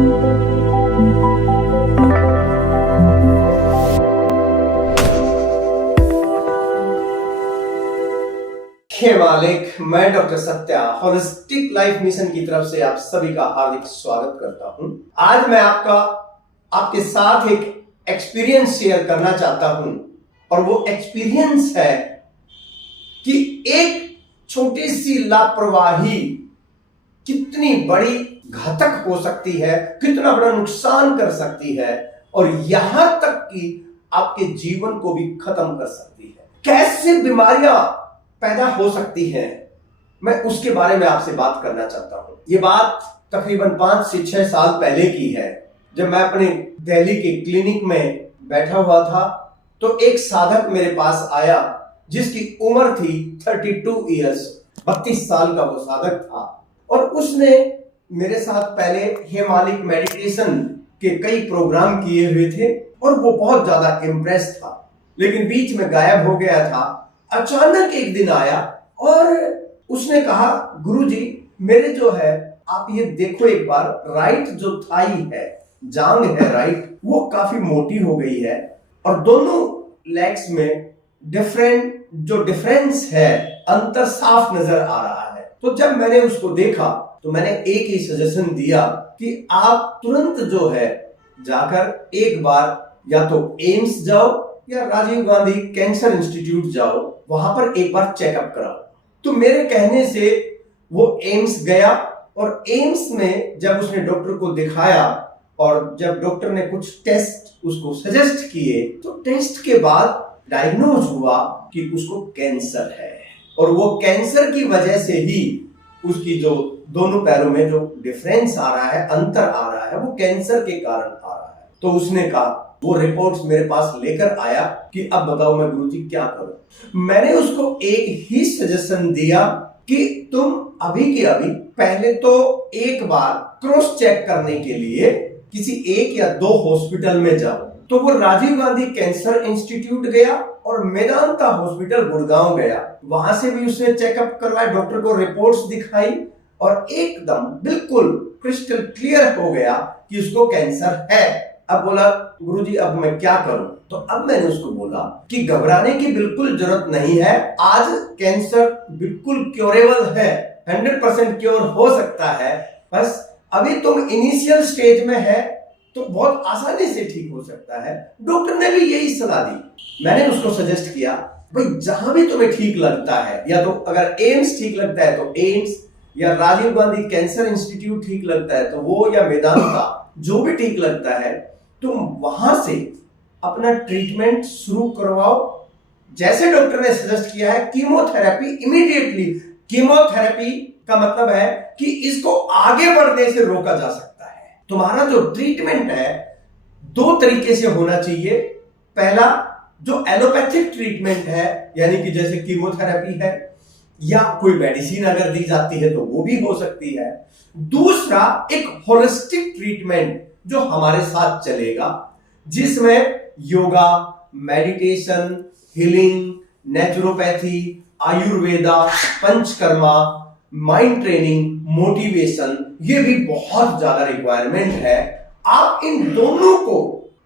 हे मालिक, मैं doctor Satya holistic life mission की तरफ से आप सभी का हार्दिक स्वागत करता हूं। आज मैं आपके साथ एक एक्सपीरियंस शेयर करना चाहता हूं और वो एक्सपीरियंस है कि एक छोटी सी लापरवाही कितनी बड़ी घातक हो सकती है, कितना बड़ा नुकसान कर सकती है और यहां तक कि आपके जीवन को भी खत्म कर सकती है। कैसे बीमारियां पैदा हो सकती है, मैं उसके बारे में आपसे बात करना चाहता हूं। ये बात तकरीबन 5 से 6 साल पहले की है, जब मैं अपने दिल्ली के क्लिनिक में बैठा हुआ था तो एक साधक मेरे पास आया जिसकी उम्र थी 32 इयर्स, 32 साल का वो साधक था और उसने मेरे साथ पहले हे मालिक मेडिटेशन के कई प्रोग्राम किए हुए थे और वो बहुत ज्यादा इम्प्रेस था, लेकिन बीच में गायब हो गया था। अचानक एक दिन आया और उसने कहा, गुरुजी मेरे जो है आप ये देखो एक बार, राइट जो थाई है, जांग है राइट, वो काफी मोटी हो गई है और दोनों लेग्स में डिफरेंस है, अंतर साफ नजर आ रहा है। तो जब मैंने उसको देखा तो मैंने एक ही सजेशन दिया कि आप तुरंत जो है जाकर एक बार या तो एम्स जाओ या राजीव गांधी कैंसर इंस्टीट्यूट जाओ, वहां पर एक बार चेकअप कराओ। तो मेरे कहने से वो एम्स गया और एम्स में जब उसने डॉक्टर को दिखाया और जब डॉक्टर ने कुछ टेस्ट उसको सजेस्ट किए तो टेस्ट के बाद डायग्नोज हुआ कि उसको कैंसर है और वो कैंसर की वजह से ही उसकी जो दोनों पैरों में जो डिफरेंस आ रहा है, अंतर आ रहा है, वो कैंसर के कारण आ रहा है। तो उसने कहा, वो रिपोर्ट्स मेरे पास लेकर आया कि अब बताओ मैं गुरुजी क्या करूं। मैंने उसको एक ही सजेशन दिया कि तुम अभी के अभी पहले तो एक बार क्रॉस चेक करने के लिए किसी 1 या 2 हॉस्पिटल में जाओ। तो वो राजीव गांधी कैंसर इंस्टीट्यूट गया और मेदांता हॉस्पिटल गुड़गांव गया, वहां से भी उसने चेकअप करवाया, डॉक्टर को रिपोर्ट्स दिखाई और एकदम बिल्कुल क्रिस्टल क्लियर हो गया कि उसको कैंसर है। अब बोला, गुरुजी अब मैं क्या करूं? तो अब मैंने उसको बोला कि घबराने की बिल्कुल जरूरत नहीं है, आज कैंसर बिल्कुल क्योरेबल है, 100% क्योर हो सकता है, बस अभी तुम इनिशियल स्टेज में है तो बहुत आसानी से ठीक हो सकता है। डॉक्टर ने भी यही सलाह दी। मैंने उसको सजेस्ट किया, भाई जहां भी तुम्हें ठीक लगता है, या तो अगर एम्स ठीक लगता है तो एम्स, या राजीव गांधी कैंसर इंस्टीट्यूट ठीक लगता है तो वो, या मेदांता, जो भी ठीक लगता है तुम वहां से अपना ट्रीटमेंट शुरू करवाओ। जैसे डॉक्टर ने सजेस्ट किया है, कीमोथेरेपी इमीडिएटली। कीमोथेरेपी का मतलब है कि इसको आगे बढ़ने से रोका जा सकता है। तुम्हारा जो ट्रीटमेंट है 2 तरीके से होना चाहिए। पहला जो एलोपैथिक ट्रीटमेंट है, यानी कि जैसे कीमोथेरेपी है, या कोई मेडिसिन अगर दी जाती है तो वो भी हो सकती है। दूसरा एक होलिस्टिक ट्रीटमेंट जो हमारे साथ चलेगा, जिसमें yoga, meditation, healing, naturopathy, Ayurveda, panchakarma, mind training, motivation, ये भी बहुत ज्यादा रिक्वायरमेंट है। आप इन दोनों को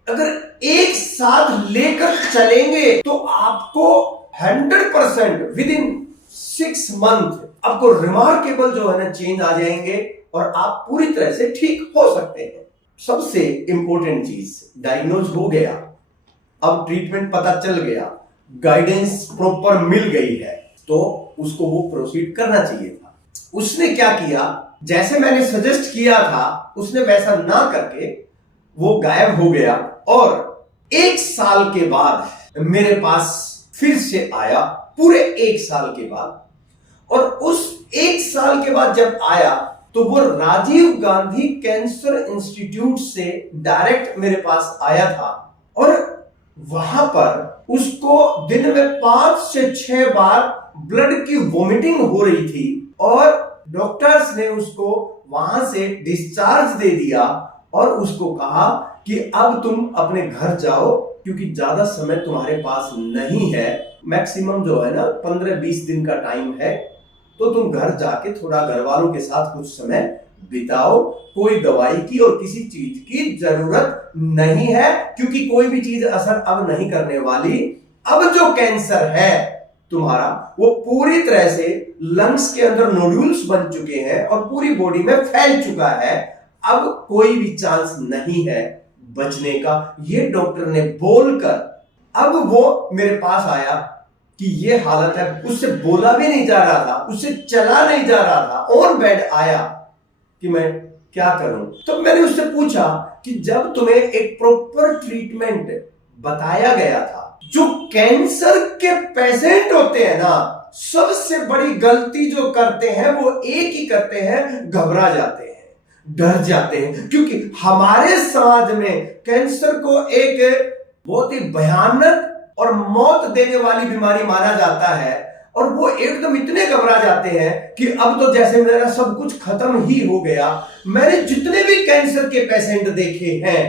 अगर एक साथ लेकर चलेंगे तो आपको 100% विद इन 6 मंथ आपको रिमार्केबल जो है ना चेंज आ जाएंगे और आप पूरी तरह से ठीक हो सकते हैं। सबसे इंपॉर्टेंट चीज, डायग्नोज हो गया, अब ट्रीटमेंट पता चल गया, गाइडेंस प्रॉपर मिल गई है, तो उसको वो प्रोसीड करना चाहिए था। उसने क्या किया, जैसे मैंने सजेस्ट किया था उसने वैसा ना करके वो गायब हो गया और 1 साल के बाद मेरे पास फिर से आया, पूरे 1 साल के बाद। और उस 1 साल के बाद जब आया तो वो राजीव गांधी कैंसर इंस्टीट्यूट से डायरेक्ट मेरे पास आया था और वहां पर उसको दिन में 5 से 6 बार ब्लड की वोमिटिंग हो रही थी और डॉक्टर्स ने उसको वहां से डिस्चार्ज दे दिया और उसको कहा कि अब तुम अपने घर जाओ क्योंकि ज्यादा समय तुम्हारे पास नहीं है, मैक्सिमम जो है ना 15-20 दिन का टाइम है, तो तुम घर जाके थोड़ा घर वालों के साथ कुछ समय बिताओ, कोई दवाई की और किसी चीज की जरूरत नहीं है, क्योंकि कोई भी चीज असर अब नहीं करने वाली। अब जो कैंसर है तुम्हारा, वो पूरी तरह से लंग्स के अंदर नोड्यूल्स बन चुके हैं और पूरी बॉडी में फैल चुका है। अब कोई भी चांस नहीं है बचने का, ये डॉक्टर ने बोलकर अब वो मेरे पास आया कि ये हालत है। उससे बोला भी नहीं जा रहा था, उससे चला नहीं जा रहा था, ऑन बेड आया कि मैं क्या करूं। तो मैंने उससे पूछा कि जब तुम्हें एक प्रॉपर ट्रीटमेंट बताया गया था, जो कैंसर के पेशेंट होते हैं ना, सबसे बड़ी गलती जो करते हैं वो एक ही करते हैं, घबरा जाते हैं, डर जाते हैं। क्योंकि हमारे समाज में कैंसर को एक बहुत ही भयानक और मौत देने वाली बीमारी माना जाता है, और वो एकदम इतने घबरा जाते हैं कि अब तो जैसे मेरा सब कुछ खत्म ही हो गया। मैंने जितने भी कैंसर के पेशेंट देखे हैं,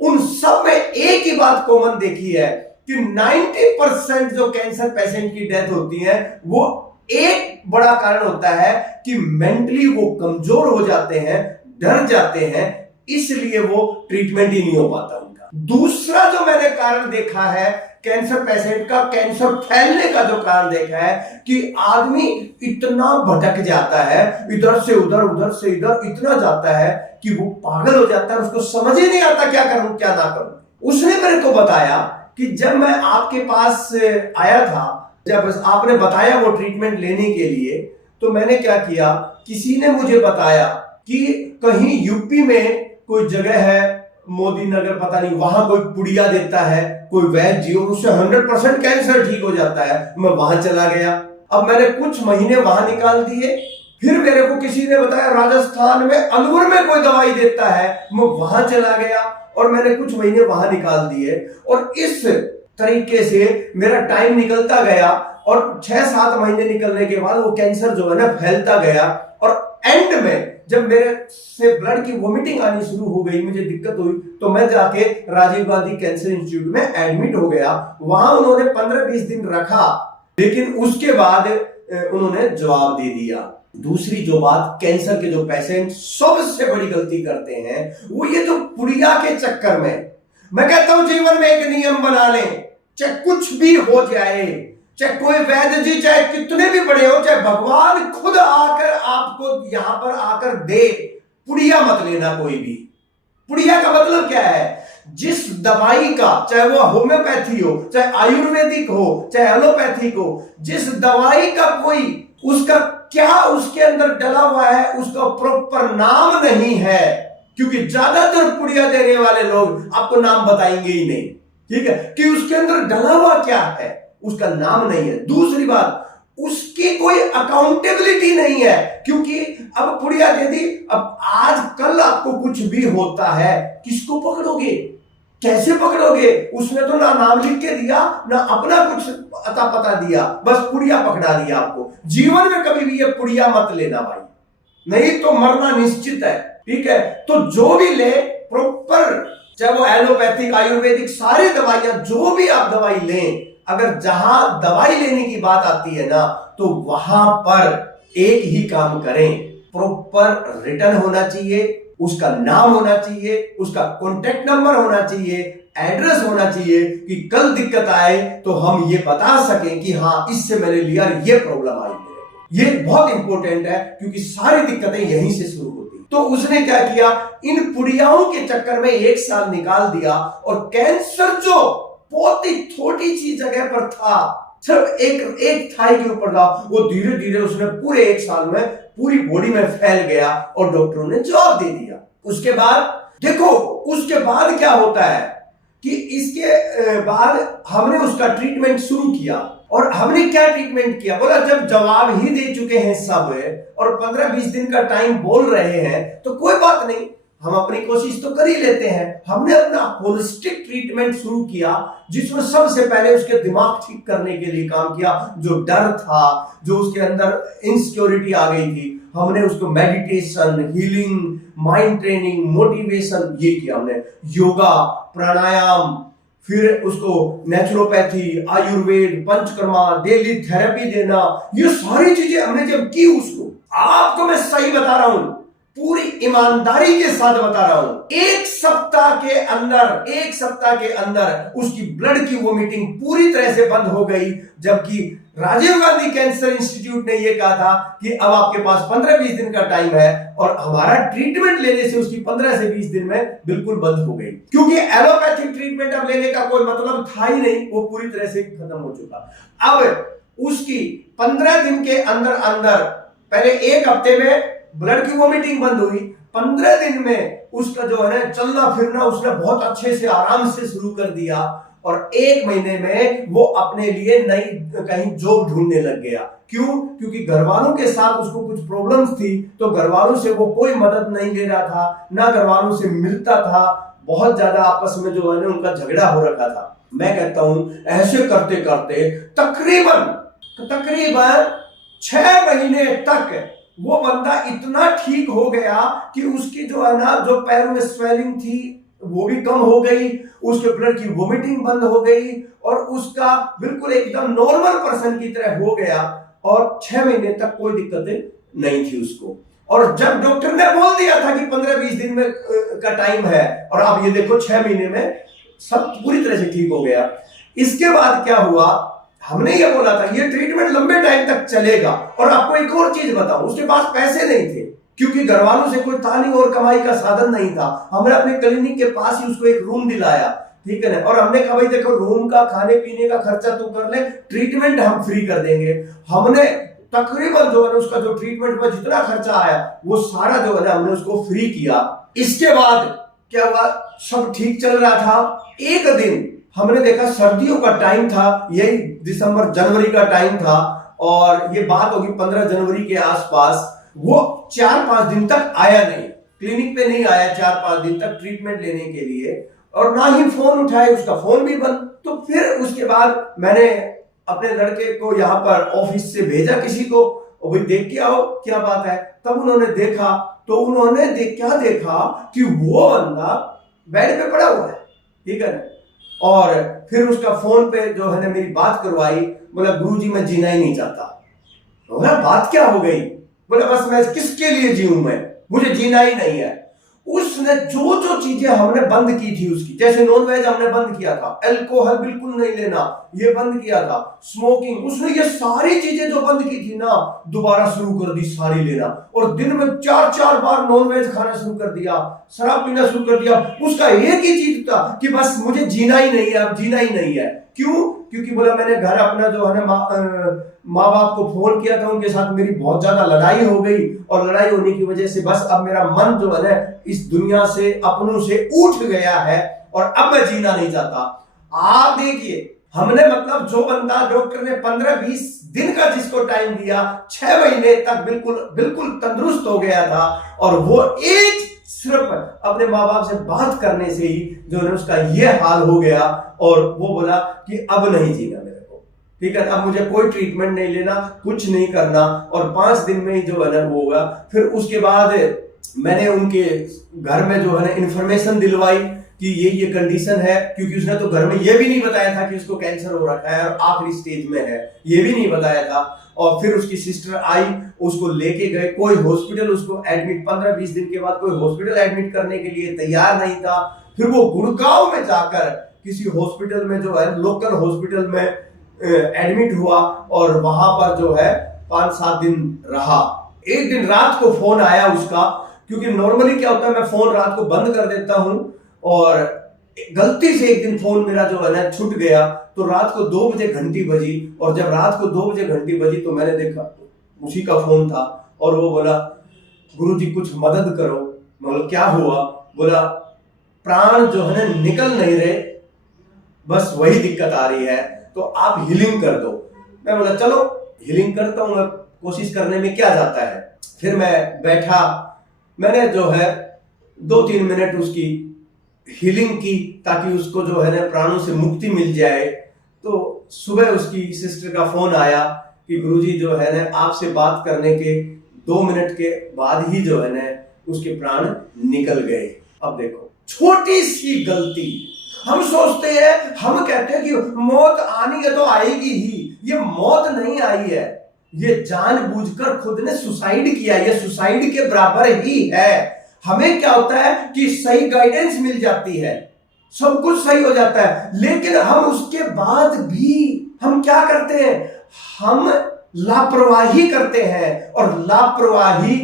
उन सब में एक ही बात कॉमन देखी है कि 90% जो कैंसर पेशेंट की डेथ होती है, वो एक बड़ा कारण होता है कि मेंटली वो कमजोर हो जाते हैं, डर जाते हैं, इसलिए वो ट्रीटमेंट ही नहीं हो पाता उनका। दूसरा जो मैंने कारण देखा है कैंसर पेशेंट का, कैंसर फैलने का जो कारण देखा है कि आदमी इतना भटक जाता है, इधर से उधर, उधर से इधर इतना जाता है कि वो पागल हो जाता है, उसको समझ ही नहीं आता क्या करूं क्या ना करूं। उसने मेरे को बताया कि जब मैं आपके पास आया था, जब आपने बताया वो ट्रीटमेंट लेने के लिए, तो मैंने क्या किया, किसी ने मुझे बताया कि कहीं यूपी में कोई जगह है, मोदी नगर पता नहीं, वहां कोई पुड़िया देता है कोई वैद्य जी, और उससे 100% कैंसर ठीक हो जाता है। मैं वहां चला गया। अब मैंने कुछ महीने वहां निकाल दिए। फिर मेरे को किसी ने बताया राजस्थान में अलवर में कोई दवाई देता है, मैं वहां चला गया और मैंने कुछ महीने वहां निकाल दिए। और इस तरीके से मेरा टाइम निकलता गया और 6-7 महीने निकलने के बाद वो कैंसर जो है ना फैलता गया। और एंड में जब मेरे से ब्लड की वोमिटिंग आनी शुरू हो गई, मुझे दिक्कत हुई, तो मैं जाके राजीव गांधी कैंसर इंस्टीट्यूट में एडमिट हो गया। वहां उन्होंने 15-20 दिन रखा, लेकिन उसके बाद उन्होंने जवाब दे दिया। दूसरी जो बात कैंसर के जो पेशेंट सबसे बड़ी गलती करते हैं, वो ये जो पुड़िया के चक्कर में, मैं कहता हूं जीवन में एक नियम बना लें, चाहे कुछ भी हो जाए, चाहे कोई वैद्य जी चाहे कितने भी बड़े हो, चाहे भगवान खुद आकर आपको यहां पर आकर दे, पुड़िया मत लेना कोई भी। पुड़िया का मतलब क्या है, जिस दवाई का, चाहे वो होम्योपैथी हो, चाहे आयुर्वेदिक हो, चाहे एलोपैथिक हो, जिस दवाई का कोई उसका क्या उसके अंदर डला हुआ है, उसका प्रॉपर नाम नहीं है। क्योंकि ज्यादातर पुड़िया देने वाले लोग आपको नाम बताएंगे ही नहीं, ठीक है, कि उसके अंदर डला हुआ क्या है, उसका नाम नहीं है। दूसरी बात, उसकी कोई अकाउंटेबिलिटी नहीं है, क्योंकि अब पुड़िया दे दी, अब आज कल आपको कुछ भी होता है, किसको पकड़ोगे, कैसे पकड़ोगे? उसने तो ना नाम लिख के दिया, ना अपना कुछ अता पता दिया, बस पुड़िया पकड़ा दिया आपको। जीवन में कभी भी ये पुड़िया मत लेना भाई, नहीं तो मरना निश्चित है, ठीक है। तो जो भी ले प्रॉपर, चाहे वो एलोपैथिक, आयुर्वेदिक, सारी दवाइयां, जो भी आप दवाई लें, अगर जहां दवाई लेने की बात आती है ना, तो वहां पर एक ही काम करें, प्रॉपर रिटर्न होना चाहिए, उसका नाम होना चाहिए, उसका कॉन्टेक्ट नंबर होना चाहिए, एड्रेस होना चाहिए, कि कल दिक्कत आए तो हम ये बता सकें कि हाँ इससे मैंने लिया, ये प्रॉब्लम आई मेरे को। ये बहुत इंपॉर्टेंट है, क्योंकि सारी दिक्कतें यहीं से शुरू होती। तो उसने क्या किया, इन पुड़ियाओं के चक्कर में 1 साल निकाल दिया, और कैंसर जो बहुत ही छोटी सी जगह पर था, सिर्फ एक थाई के ऊपर था, वो धीरे धीरे उसने पूरे 1 साल में पूरी बॉडी में फैल गया, और डॉक्टरों ने जवाब दे दिया। उसके बाद देखो, उसके बाद क्या होता है कि इसके बाद हमने उसका ट्रीटमेंट शुरू किया। और हमने क्या ट्रीटमेंट किया, बोला जब जवाब ही दे चुके हैं सब, और 15-20 दिन का टाइम बोल रहे हैं, तो कोई बात नहीं, हम अपनी कोशिश तो कर ही लेते हैं। हमने अपना होलिस्टिक ट्रीटमेंट शुरू किया, जिसमें सबसे पहले उसके दिमाग ठीक करने के लिए काम किया। जो डर था, जो उसके अंदर इनसिक्योरिटी आ गई थी, हमने उसको meditation, healing, mind training, motivation, ये किया हमने, योगा, प्राणायाम, फिर उसको naturopathy, Ayurveda, panchakarma, daily therapy देना, ये सारी चीजें हमने जब की उसको, आपको मैं सही बता रहा हूं, पूरी ईमानदारी के साथ बता रहा हूं, एक सप्ताह के अंदर उसकी ब्लड की वोमिटिंग पूरी तरह से बंद हो गई। जबकि राजीव गांधी कैंसर इंस्टीट्यूट ने यह कहा था कि अब आपके पास 15-20 दिन का टाइम है, और हमारा ट्रीटमेंट लेने से उसकी 15 से 20 दिन में बिल्कुल बंद हो गई। क्योंकि एलोपैथिक ट्रीटमेंट अब लेने का कोई मतलब था ही नहीं, वो पूरी तरह से खत्म हो चुका। अब उसकी 15 दिन के अंदर अंदर, पहले एक हफ्ते में ब्लड की वोमिटिंग बंद हुई, 15 दिन में उसका जो है ना चलना फिरना उसने बहुत अच्छे से आराम से शुरू कर दिया, और 1 महीने में वो अपने लिए नई कहीं जॉब ढूंढने लग गया। क्यों? क्योंकि घर वालों के साथ उसको कुछ प्रॉब्लम्स थी, तो घर वालों से वो कोई मदद नहीं ले रहा था, ना घर वालों से मिलता था, बहुत ज्यादा आपस में जो है ना उनका झगड़ा हो रखा था। मैं कहता हूं ऐसे करते करते तकरीबन 6 महीने तक वो बंदा इतना ठीक हो गया कि उसकी जो है ना, जो पैरों में स्वेलिंग थी वो भी कम हो गई, उसके ब्लड की वोमिटिंग बंद हो गई, और उसका बिल्कुल एकदम नॉर्मल पर्सन की तरह हो गया, और 6 महीने तक कोई दिक्कतें नहीं थी उसको। और जब डॉक्टर ने बोल दिया था कि 15-20 दिन में का टाइम है, और आप ये देखो 6 महीने में सब पूरी तरह से ठीक हो गया। इसके बाद क्या हुआ, हमने ये बोला था ये ट्रीटमेंट लंबे टाइम तक चलेगा। और आपको एक और चीज बताऊं, उसके पास पैसे नहीं थे, क्योंकि घर वालों से कोई था नहीं और कमाई का साधन नहीं था। हमने अपने क्लिनिक के पास ही उसको एक रूम दिलाया, ठीक है ना, और हमने कहा भाई देखो रूम का खाने पीने का खर्चा तू कर ले, ट्रीटमेंट हम फ्री कर देंगे। हमने तकरीबन जो है उसका जो ट्रीटमेंट में जितना खर्चा आया वो सारा जो है ना हमने उसको फ्री किया। इसके बाद क्या हुआ, सब ठीक चल रहा था। एक दिन हमने देखा, सर्दियों का टाइम था, यही दिसंबर जनवरी का टाइम था, और ये बात होगी 15 जनवरी के आसपास। वो 4-5 दिन तक आया नहीं, क्लिनिक पे नहीं आया 4-5 दिन तक ट्रीटमेंट लेने के लिए, और ना ही फोन उठाए, उसका फोन भी बंद। तो फिर उसके बाद मैंने अपने लड़के को यहाँ पर ऑफिस से भेजा किसी को, और भाई देख के आओ क्या बात है। तब उन्होंने देखा, तो उन्होंने क्या देखा कि वो बंदा बेड पे पड़ा हुआ है, ठीक है ना। और फिर उसका फोन पे जो है ना मेरी बात करवाई, बोला गुरुजी मैं जीना ही नहीं चाहता। बोला बात क्या हो गई? बोला बस मैं किसके लिए जीऊं, मैं मुझे जीना ही नहीं है। उसने जो जो चीजें हमने बंद की थी उसकी, जैसे नॉनवेज हमने बंद किया था, अल्कोहल बिल्कुल नहीं लेना ये बंद किया था, स्मोकिंग, उसने ये सारी चीजें जो बंद की थी ना दोबारा शुरू कर दी सारी लेना, और दिन में 4-4 बार नॉनवेज खाना शुरू कर दिया, शराब पीना शुरू कर दिया। उसका एक ही चीज था कि बस मुझे जीना ही नहीं है, अब जीना ही नहीं है। क्यों? क्योंकि बोला मैंने घर अपना जो है ना माँ बाप को फोन किया था, उनके साथ मेरी बहुत ज्यादा लड़ाई हो गई, और लड़ाई होने की वजह से बस अब मेरा मन जो है ना इस दुनिया से, अपनों से उठ गया है, और अब मैं जीना नहीं चाहता। आप देखिए, हमने मतलब जो बंदा डॉक्टर ने 15-20 दिन का जिसको टाइम दिया, 6 महीने तक बिल्कुल तंदुरुस्त हो गया था, और वो एक सिर्फ अपने माँ बाप से बात करने से ही जो है उसका ये हाल हो गया, और वो बोला कि अब नहीं जीना मेरे को, ठीक है, अब मुझे कोई ट्रीटमेंट नहीं लेना, कुछ नहीं करना, और 5 दिन में ही जो है ना वो होगा। फिर उसके बाद मैंने उनके घर में जो है ना इंफॉर्मेशन दिलवाई कि ये कंडीशन है, क्योंकि उसने तो घर में ये भी नहीं बताया था कि उसको कैंसर हो रखा है और आखिरी स्टेज में है, ये भी नहीं बताया था। और फिर उसकी सिस्टर आई, उसको लेके गए, कोई हॉस्पिटल उसको एडमिट, 15-20 दिन के बाद कोई हॉस्पिटल एडमिट करने के लिए तैयार नहीं था। फिर वो गुड़गांव में जाकर किसी हॉस्पिटल में जो है लोकल हॉस्पिटल में एडमिट हुआ, और वहां पर जो है 5-7 दिन रहा। एक दिन रात को फोन आया उसका, क्योंकि नॉर्मली क्या होता है मैं फोन रात को बंद कर देता हूं, और गलती से एक दिन फोन मेरा जो है ना छूट गया, तो रात को 2 बजे घंटी बजी, और जब रात को 2 बजे घंटी बजी तो मैंने देखा उसी का फोन था, और वो बोला गुरुजी कुछ मदद करो। मैं बोला क्या हुआ? बोला प्राण जो है ना निकल नहीं रहे, बस वही दिक्कत आ रही है, तो आप हीलिंग कर दो। मैं बोला चलो हीलिंग करता हूँ, कोशिश करने में क्या जाता है। फिर मैं बैठा, मैंने जो है 2-3 मिनट उसकी हीलिंग की, ताकि उसको जो है ना प्राणों से मुक्ति मिल जाए। तो सुबह उसकी सिस्टर का फोन आया कि गुरुजी जो है ना आपसे बात करने के 2 मिनट के बाद ही जो है ना उसके प्राण निकल गए। अब देखो छोटी सी गलती, हम सोचते हैं, हम कहते हैं कि मौत आनी है तो आएगी ही, ये मौत नहीं आई है, ये जानबूझकर खुद ने सुसाइड किया, ये सुसाइड के बराबर ही है। हमें क्या होता है कि सही गाइडेंस मिल जाती है, सब कुछ सही हो जाता है, लेकिन हम उसके बाद भी हम क्या करते हैं, हम लापरवाही करते हैं, और लापरवाही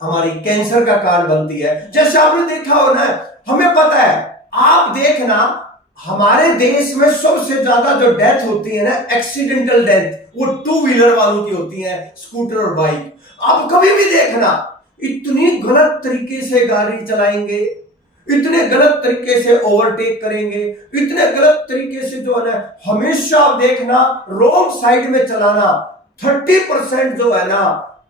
हमारी कैंसर का कारण बनती है। जैसे आपने देखा हो ना, हमें पता है, आप देखना हमारे देश में सबसे ज्यादा जो डेथ होती है ना, एक्सीडेंटल डेथ, वो टू व्हीलर वालों की होती है, स्कूटर और बाइक। आप कभी भी देखना, इतनी गलत तरीके से गाड़ी चलाएंगे, इतने गलत तरीके से ओवरटेक करेंगे, इतने गलत तरीके से जो है ना, हमेशा आप देखना रॉन्ग साइड में चलाना। 30% जो है ना,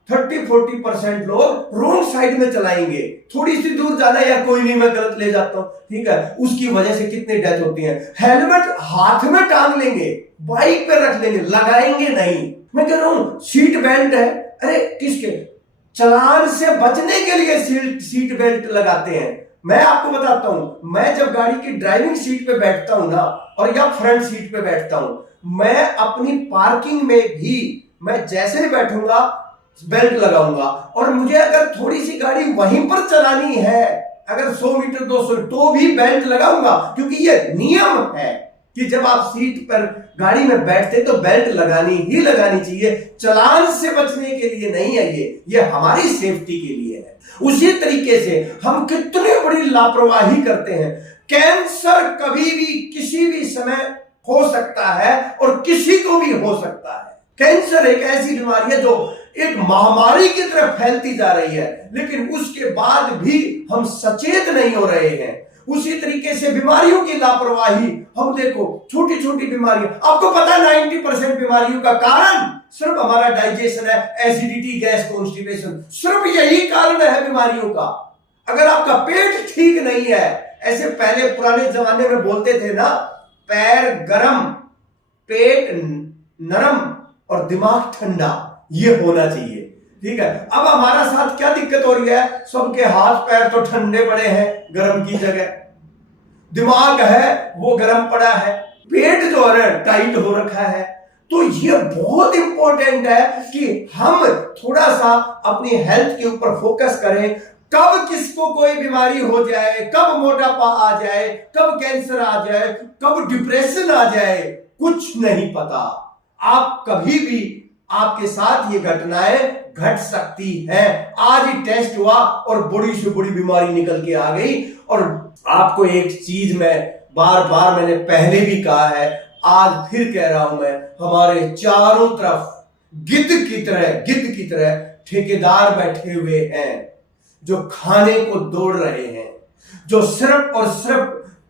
30-40% लोग रॉन्ग साइड में चलाएंगे। थोड़ी सी दूर जाना है, यार कोई नहीं मैं गलत ले जाता हूं, ठीक है, उसकी वजह से कितनी डेथ होती है। हेलमेट हाथ में टांग लेंगे, बाइक पे रख लेंगे, लगाएंगे नहीं। मैं कह रहा हूं सीट बेल्ट है, अरे किसके, चालान से बचने के लिए सीट बेल्ट लगाते हैं। मैं आपको बताता हूं, मैं जब गाड़ी की ड्राइविंग सीट पे बैठता हूं ना, और या फ्रंट सीट पे बैठता हूं, मैं अपनी पार्किंग में भी मैं जैसे ही बैठूंगा बेल्ट लगाऊंगा। और मुझे अगर थोड़ी सी गाड़ी वहीं पर चलानी है, अगर 100 मीटर 200, तो भी बेल्ट लगाऊंगा, क्योंकि ये नियम है कि जब आप सीट पर गाड़ी में बैठते तो बेल्ट लगानी ही लगानी चाहिए। चालान से बचने के लिए नहीं है, ये हमारी सेफ्टी के लिए है। उसी तरीके से हम कितनी बड़ी लापरवाही करते हैं। कैंसर कभी भी किसी भी समय हो सकता है और किसी को भी हो सकता है। कैंसर एक ऐसी बीमारी है जो एक महामारी की तरफ फैलती जा रही है, लेकिन उसके बाद भी हम सचेत नहीं हो रहे हैं। उसी तरीके से बीमारियों की लापरवाही, हम देखो छोटी छोटी बीमारियां, आपको पता है 90% बीमारियों का कारण सिर्फ हमारा डाइजेशन है, एसिडिटी, गैस, कॉन्स्टिपेशन, सिर्फ यही कारण है बीमारियों का। अगर आपका पेट ठीक नहीं है, ऐसे पहले पुराने जमाने में बोलते थे ना, पैर गरम, पेट नरम और दिमाग ठंडा, ये होना चाहिए, ठीक है। अब हमारा साथ क्या दिक्कत हो रही है, सबके हाथ पैर तो ठंडे पड़े हैं गर्म की जगह, दिमाग है वो गर्म पड़ा है, पेट जो है टाइट हो रखा है। तो ये बहुत इंपॉर्टेंट है कि हम थोड़ा सा अपनी हेल्थ के ऊपर फोकस करें। कब किसको कोई बीमारी हो जाए, कब मोटापा आ जाए, कब कैंसर आ जाए, कब डिप्रेशन आ जाए, कुछ नहीं पता। आप कभी भी, आपके साथ ये घटनाएं घट सकती हैं। आज ही टेस्ट हुआ और बड़ी से बड़ी बीमारी निकल के आ गई। और आपको एक चीज मैं बार बार, मैंने पहले भी कहा है, आज फिर कह रहा हूं मैं, हमारे चारों तरफ गिद्ध की तरह ठेकेदार बैठे हुए हैं, जो खाने को दौड़ रहे हैं, जो सिर्फ और सिर्फ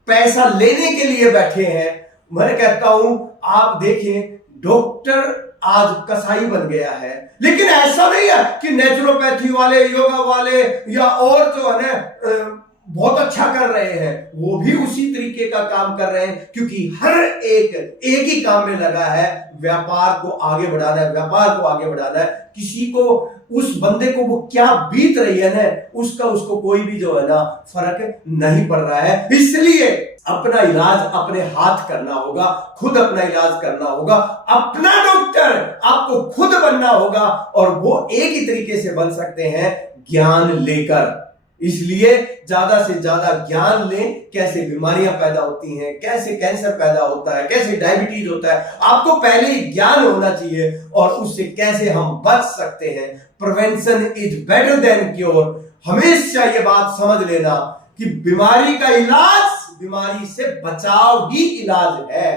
पैसा लेने के लिए बैठे हैं। मैं कहता हूं, आप देखें, डॉक्टर आज कसाई बन गया है, लेकिन ऐसा नहीं है कि नेचुरोपैथी वाले, योगा वाले या और जो है ना बहुत अच्छा कर रहे हैं, वो भी उसी तरीके का काम कर रहे हैं, क्योंकि हर एक ही काम में लगा है, व्यापार को आगे बढ़ाना है, व्यापार को आगे बढ़ाना है। किसी को, उस बंदे को वो क्या बीत रही है ना, उसको कोई भी जो है ना फर्क नहीं पड़ रहा है। इसलिए अपना इलाज अपने हाथ करना होगा, खुद अपना इलाज करना होगा, अपना डॉक्टर आपको खुद बनना होगा, और वो एक ही तरीके से बन सकते हैं, ज्ञान लेकर। इसलिए ज्यादा से ज्यादा ज्ञान लें, कैसे बीमारियां पैदा होती हैं, कैसे कैंसर पैदा होता है, कैसे डायबिटीज होता है, आपको पहले ही ज्ञान होना चाहिए, और उससे कैसे हम बच सकते हैं। Prevention is better than cure. हमेशा ये बात समझ लेना कि बीमारी का इलाज, बीमारी से बचाव ही इलाज है।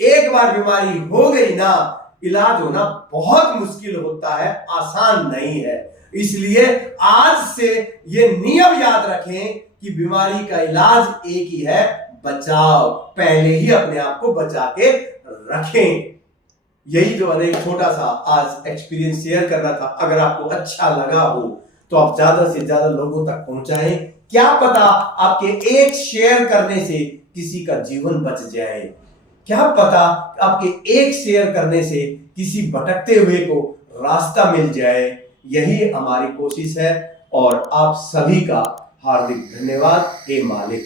एक बार बीमारी हो गई ना, इलाज होना बहुत मुश्किल होता है, आसान नहीं है। इसलिए आज से ये नियम याद रखें कि बीमारी का इलाज एक ही है, बचाव। पहले ही अपने आप को बचा के रखें। यही जो है एक छोटा सा आज एक्सपीरियंस शेयर करना था। अगर आपको अच्छा लगा हो तो आप ज्यादा से ज्यादा लोगों तक पहुंचाएं। क्या पता आपके एक शेयर करने से किसी का जीवन बच जाए, क्या पता आपके एक शेयर करने से किसी भटकते हुए को रास्ता मिल जाए। यही हमारी कोशिश है, और आप सभी का हार्दिक धन्यवाद। हे मालिक।